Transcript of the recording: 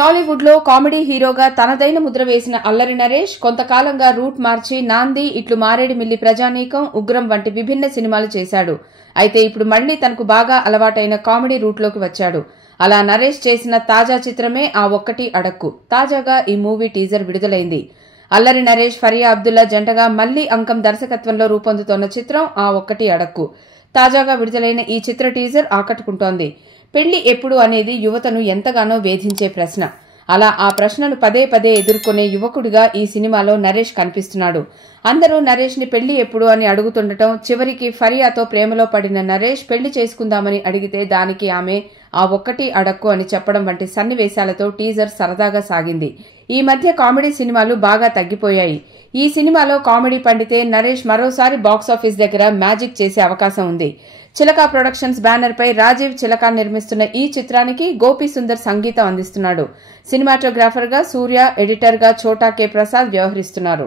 టాలీవుడ్ లో కామెడీ హీరోగా తనదైన ముద్ర వేసిన అల్లరి నరేష్ కొంతకాలంగా రూట్ మార్చి నాంది, ఇట్లు మారేడుమిల్లి ప్రజానీకం, ఉగ్రం వంటి విభిన్న సినిమాలు చేశాడు. అయితే ఇప్పుడు మళ్లీ తనకు బాగా అలవాటైన కామెడీ రూట్లోకి వచ్చాడు. అలా నరేష్ చేసిన తాజా చిత్రమే ఆ ఒక్కటి అడక్కు. తాజాగా ఈ మూవీ టీజర్ విడుదలైంది. అల్లరి నరేష్, ఫరియా అబ్దుల్లా జంటగా మల్లి అంకం దర్శకత్వంలో రూపొందుతోన్న చిత్రం ఆ ఒక్కటి అడక్కు. తాజాగా విడుదలైన ఈ చిత్ర టీజర్ ఆకట్టుకుంటోంది. పెళ్లి ఎప్పుడు అనేది యువతను ఎంతగానో వేధించే ప్రశ్న. అలా ఆ ప్రశ్నను పదే పదే ఎదుర్కొనే యువకుడిగా ఈ సినిమాలో నరేష్ కనిపిస్తున్నాడు. అందరూ నరేష్ ని పెళ్లి ఎప్పుడు అని అడుగుతుండటం, చివరికి ఫరియాతో ప్రేమలో పడిన నరేష్ పెళ్లి చేసుకుందామని అడిగితే దానికి ఆమె ఆ ఒక్కటి అడక్కు అని చెప్పడం వంటి సన్నివేశాలతో టీజర్ సరదాగా సాగింది. ఈ మధ్య కామెడీ సినిమాలు బాగా తగ్గిపోయాయి. ఈ సినిమాలో కామెడీ పండితే నరేష్ మరోసారి బాక్సాఫీస్ దగ్గర మ్యాజిక్ చేసే అవకాశం ఉంది. చిలక ప్రొడక్షన్స్ బ్యానర్ పై రాజీవ్ చిలక నిర్మిస్తున్న ఈ చిత్రానికి గోపి సుందర్ సంగీతం అందిస్తున్నాడు. సినిమాటోగ్రాఫర్ గా సూర్య, ఎడిటర్ గా చోటా కె ప్రసాద్ వ్యవహరిస్తున్నారు.